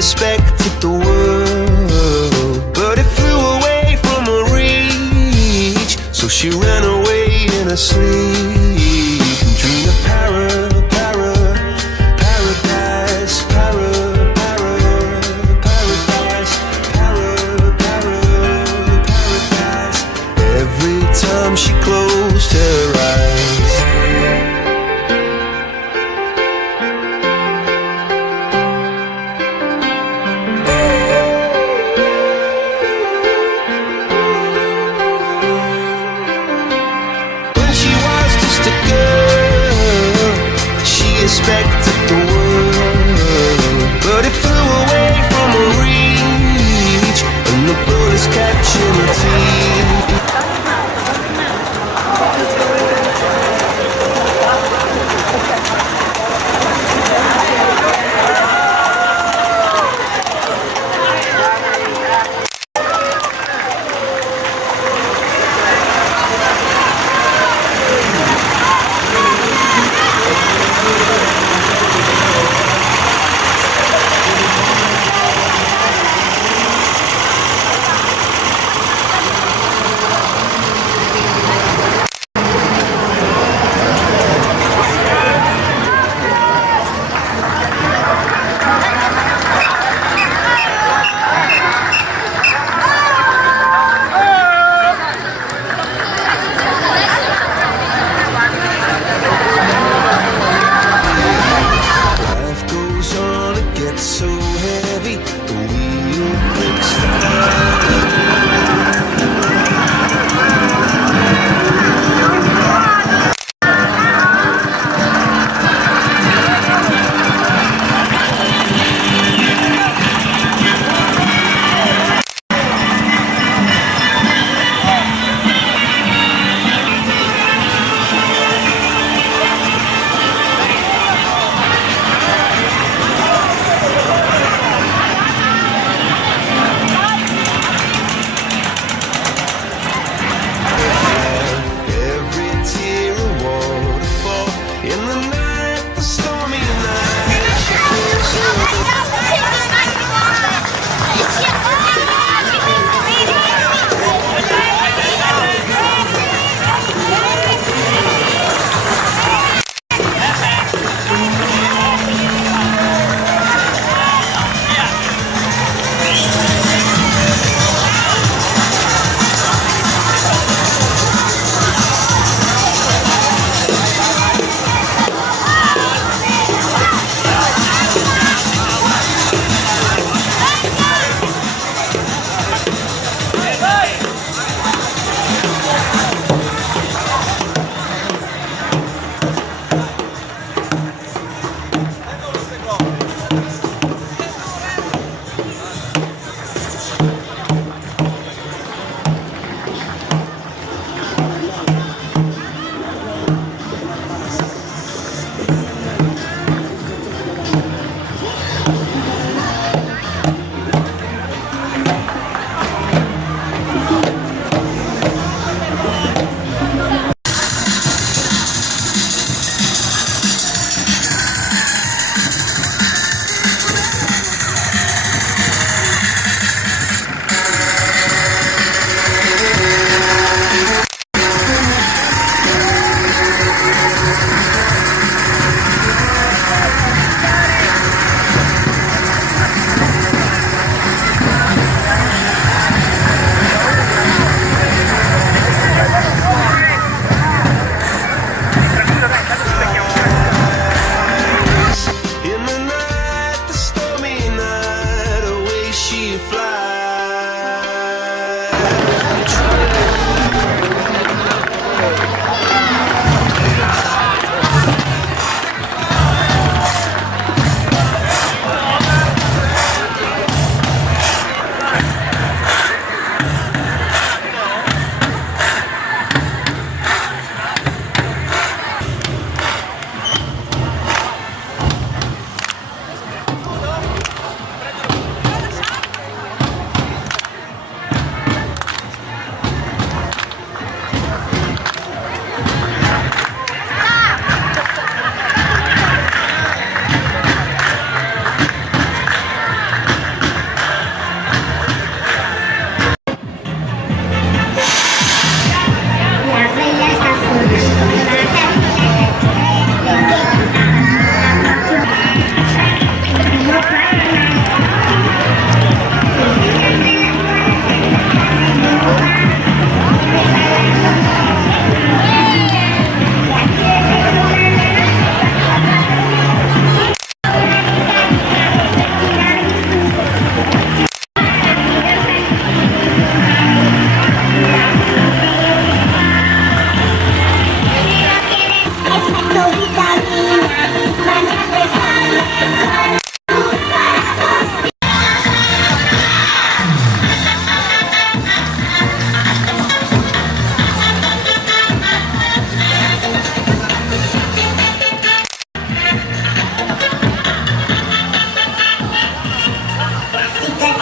expected the world, but it flew away from her reach. So she ran away in her sleep and dreamed of paradise, paradise. Every time she closed her eyes. When she was just a girl,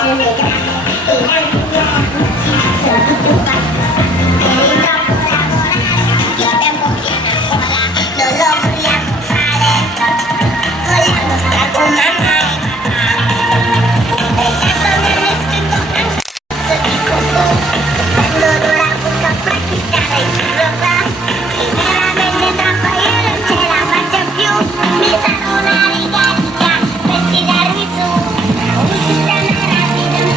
Darmi su, un sistema rapido, un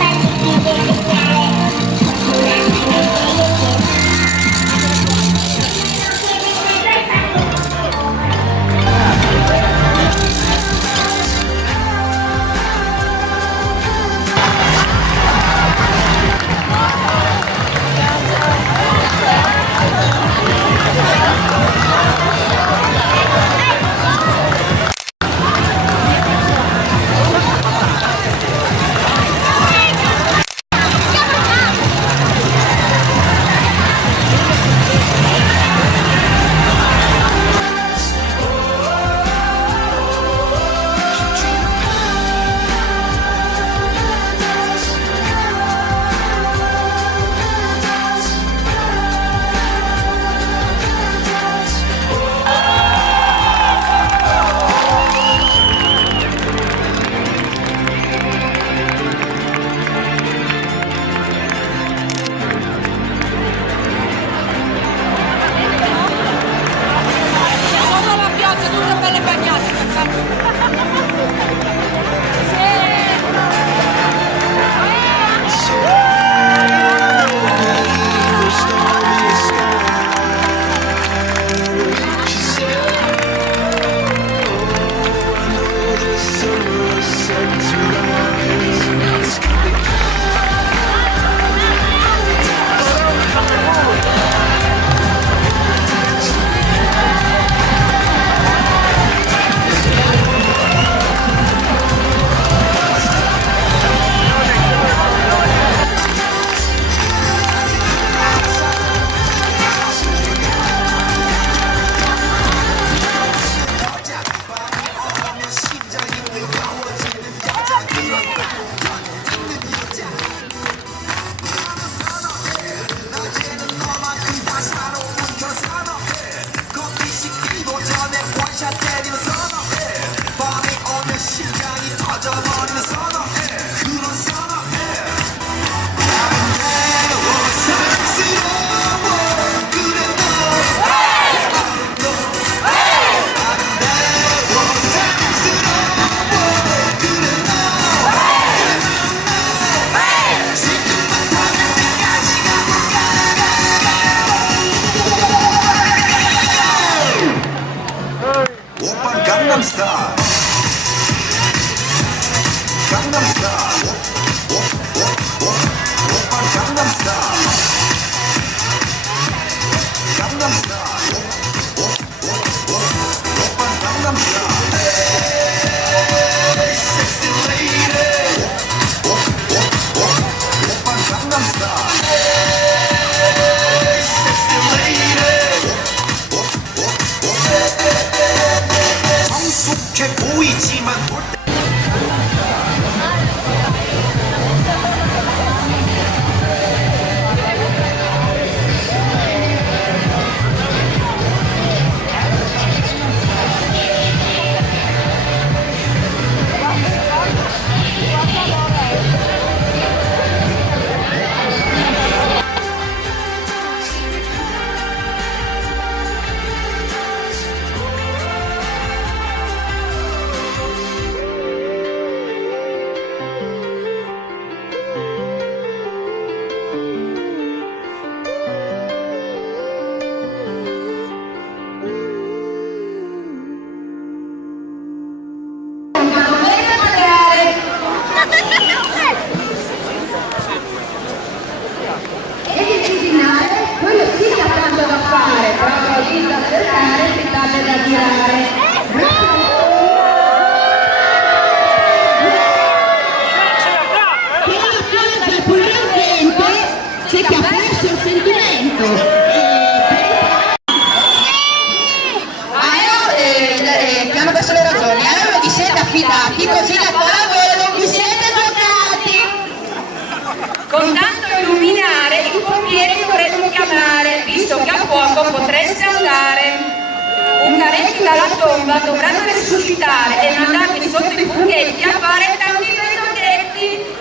parenti dalla tomba dovranno risuscitare e mandarli sotto i funghetti a fare tanti bei giochetti.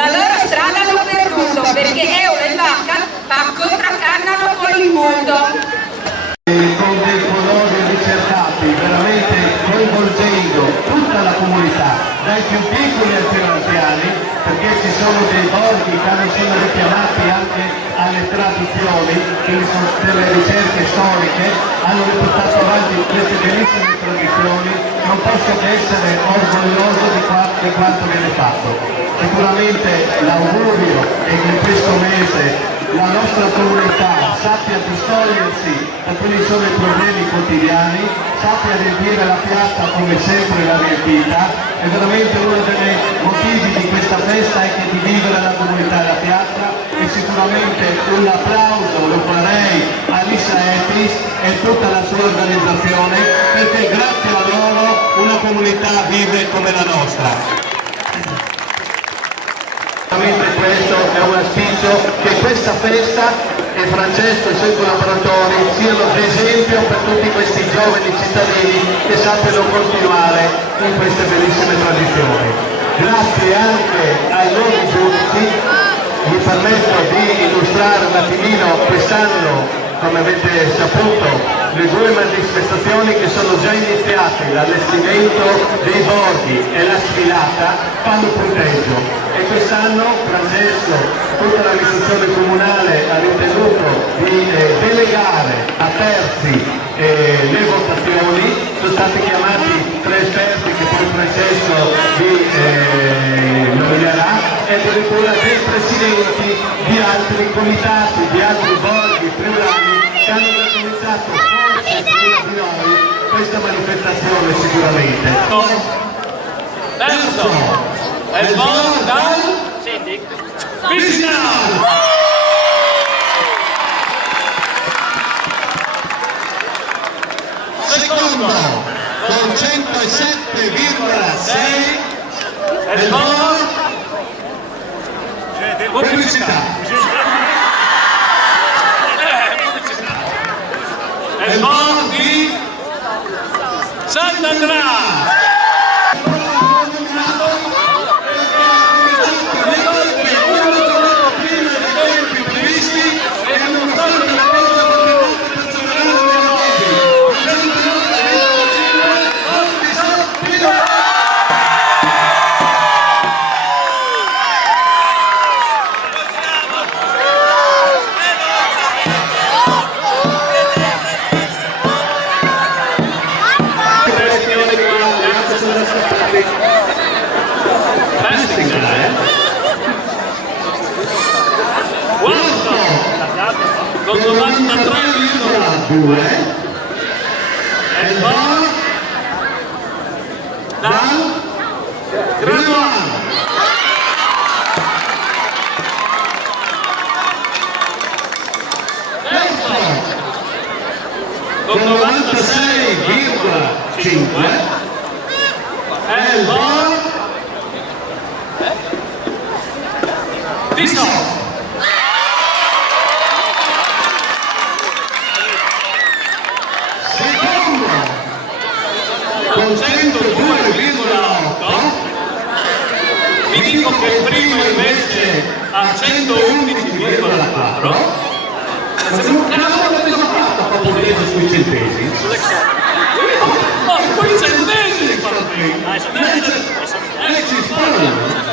La loro strada hanno perduto perché Eolo e Bacco tracannano con il mondo. Con dei colori ricercati, veramente coinvolgendo tutta la comunità, dai più piccoli ai più anziani, perché ci sono dei borghi che sono richiamati anche alle tradizioni, quindi sono delle ricerche storiche, hanno riportato avanti queste bellissime tradizioni, non posso che essere orgoglioso di quanto viene fatto. Sicuramente l'augurio è che in questo mese la nostra comunità sappia distogliersi da quelli sono i problemi quotidiani, sappia riempire la piazza come sempre l'ha riempita, e veramente uno dei motivi di questa festa è che di vivere la comunità e la piazza, e sicuramente un applauso lo farei a Lisa Etris e tutta la sua organizzazione, perché grazie a loro una comunità vive come la nostra. Questo è un auspicio che questa festa e Francesco e i suoi collaboratori siano d'esempio per tutti questi giovani cittadini che sappiano continuare in queste bellissime tradizioni. Grazie anche ai nuovi giudici, mi permetto di illustrare un attimino quest'anno, come avete saputo, le due manifestazioni che sono già iniziate, l'allestimento dei borghi e la sfilata, fanno punteggio. E quest'anno Francesco, tutta l'amministrazione comunale ha ritenuto di delegare a terzi le votazioni, sono stati chiamati 3 esperti che poi Francesco vi nominarà, e addirittura dei presidenti di altri comitati, di altri borghi plurali che hanno organizzato forse prima di noi questa manifestazione sicuramente. Terzo, il buon dal Piscinale. Secondo, con 107,6, il buon pubblicità. Il buon di Sant'Andrea. Con 93,2 e va dal Graduano. Terzo, con 96,5 e va di Sotto. Con 102,8, vi dico che il primo invece a 111,4. Se non cavolo avete fatto proprio vedere sui centesimi. Ma quei centesimi fanno prima. Ci sparano.